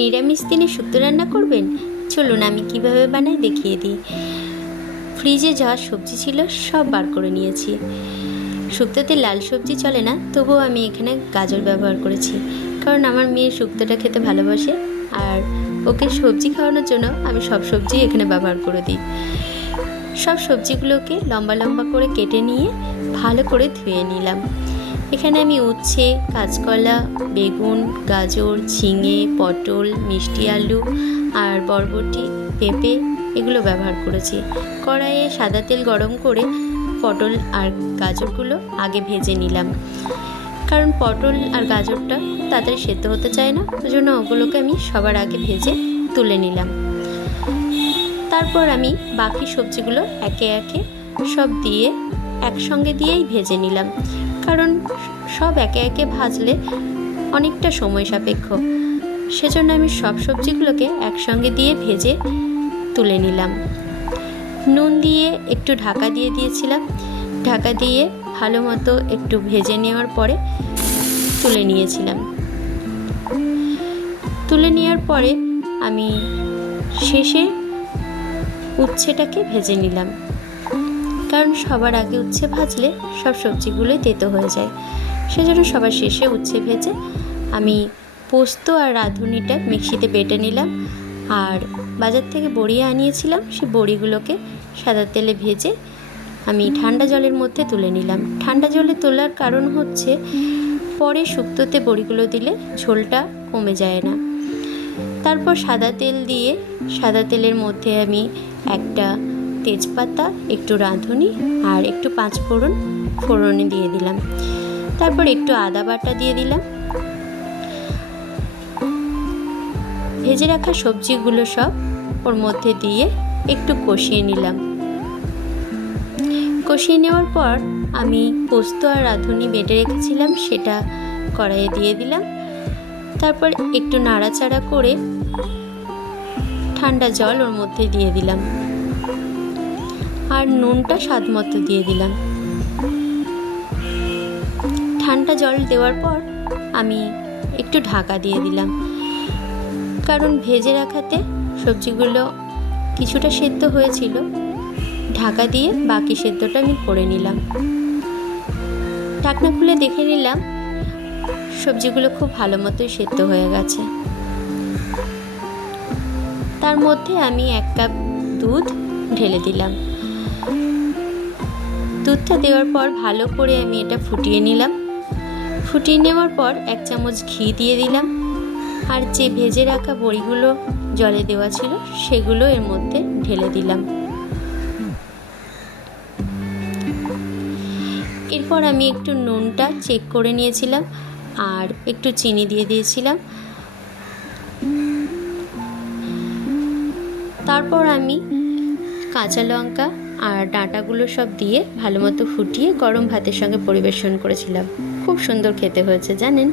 নিরামিষ দিনে শুক্তো রান্না করবেন? চলুন আমি কিভাবে বানাই দেখিয়ে দিই। ফ্রিজে যা সবজি ছিল সব বার করে নিয়েছি। শুক্তোতে লাল সবজি চলে না, তবুও আমি এখানে গাজর ব্যবহার করেছি, কারণ আমার মেয়ে শুক্তোটা খেতে ভালোবাসে আর ওকে সবজি খাওয়ানোর জন্য আমি সব সবজি এখানে ব্যবহার করে দিই। সব সবজিগুলোকে লম্বা লম্বা করে কেটে নিয়ে ভালো করে ধুয়ে নিলাম। এখানে আমি উচ্ছে, কাঁচকলা, বেগুন, গাজর, ঝিঙে, পটল, মিষ্টি আলু আর বরবটি, পেঁপে এগুলো ব্যবহার করেছি। কড়াইয়ে সাদা তেল গরম করে পটল আর গাজরগুলো আগে ভেজে নিলাম, কারণ পটল আর গাজরটা খুব তাড়াতাড়ি সেদ্ধ হতে চায় না, ওই জন্য ওগুলোকে আমি সবার আগে ভেজে তুলে নিলাম। তারপর আমি বাকি সবজিগুলো একে একে সব দিয়ে একসঙ্গে দিয়েই ভেজে নিলাম, কারণ সব একে একে ভাজলে অনেকটা সময় সাপেক্ষ, সেজন্য আমি সব সবজিগুলোকে একসঙ্গে দিয়ে ভেজে তুলে নিলাম। নুন দিয়ে একটু ঢাকা দিয়ে দিয়েছিলাম, ঢাকা দিয়ে ভালো মতো একটু ভেজে নেওয়ার পরে তুলে নিয়েছিলাম। তুলে নেওয়ার পরে আমি শেষে উচ্ছেটাকে ভেজে নিলাম, কারণ সবার আগে উচ্ছে ভাজলে সব সবজিগুলোই তেতো হয়ে যায়, সেজন্য সবার শেষে উচ্ছে ভেজে আমি পোস্ত আর রাঁধুনিটা মিক্সিতে বেটে নিলাম। আর বাজার থেকে বড়ি আনিয়েছিলাম, সেই বড়িগুলোকে সাদা তেলে ভেজে আমি ঠান্ডা জলের মধ্যে তুলে নিলাম। ঠান্ডা জলে তোলার কারণ হচ্ছে পরে শুক্তোতে বড়িগুলো দিলে ঝোলটা কমে যায় না। তারপর সাদা তেল দিয়ে সাদা তেলের মধ্যে আমি একটা তেজপাতা, একটু রাঁধুনি আর একটু পাঁচফোড়ন ফোড়নে দিয়ে দিলাম। তারপর একটু আদা বাটা দিয়ে দিলাম। ভেজে রাখা সবজিগুলো সব ওর মধ্যে দিয়ে একটু কষিয়ে নিলাম। কষিয়ে নেওয়ার পর আমি পোস্ত আর রাঁধুনি বেটে রেখেছিলাম সেটা কড়াইয়ে দিয়ে দিলাম। তারপর একটু নাড়াচাড়া করে ঠান্ডা জল ওর মধ্যে দিয়ে দিলাম আর নুনটা স্বাদ মতো দিয়ে দিলাম। ঠান্ডা জল দেওয়ার পর আমি একটু ঢাকা দিয়ে দিলাম, কারণ ভেজে রাখাতে সবজিগুলো কিছুটা সেদ্ধ হয়েছিল। ঢাকা দিয়ে বাকি সেদ্ধটা আমি করে নিলাম। ঢাকনা খুলে দেখে নিলাম সবজিগুলো খুব ভালো মতোই সেদ্ধ হয়ে গেছে। তার মধ্যে আমি 1 কাপ দুধ ঢেলে দিলাম। দুধটা দেওয়ার পর ভালো করে আমি এটা ফুটিয়ে নিলাম। ফুটিয়ে নেওয়ার পর 1 চামচ ঘি দিয়ে দিলাম, আর যে ভেজে রাখা বড়িগুলো জলে দেওয়া ছিল সেগুলো এর মধ্যে ঢেলে দিলাম। এরপর আমি একটু নুনটা চেক করে নিয়েছিলাম আর একটু চিনি দিয়ে দিয়েছিলাম। তারপর আমি কাঁচা লঙ্কা আর ডাঁটাগুলো সব দিয়ে ভালো মতো ফুটিয়ে গরম ভাতের সঙ্গে পরিবেশন করেছিলাম। খুব সুন্দর খেতে হয়েছে জানেন।